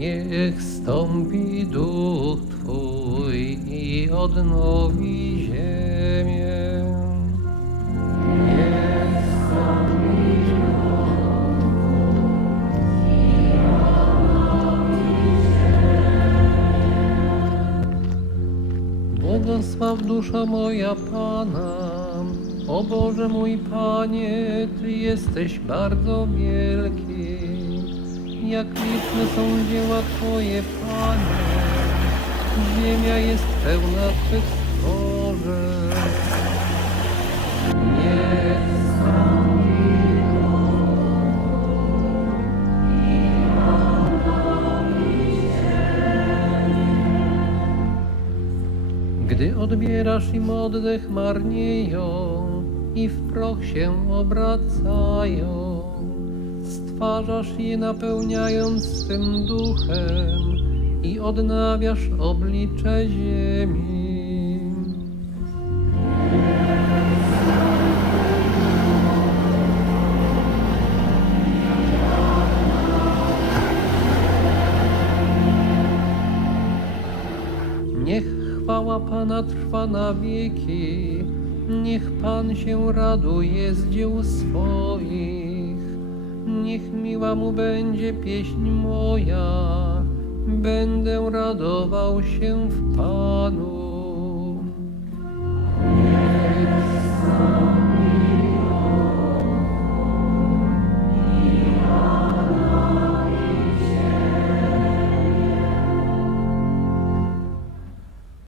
Niech stąpi duch Twój i odnowi ziemię. Niech Błogosław dusza moja Pana. O Boże mój Panie, Ty jesteś bardzo wielki. Jak liczne są dzieła Twoje, Panie. Ziemia jest pełna Twych stworzeń. Gdy odbierasz im oddech marnieją i w proch się obracają, stwarzasz je napełniając swym duchem i odnawiasz oblicze ziemi. Niech chwała Pana trwa na wieki, niech Pan się raduje z dzieł swoich. Miła mu będzie pieśń moja, będę radował się w Panu.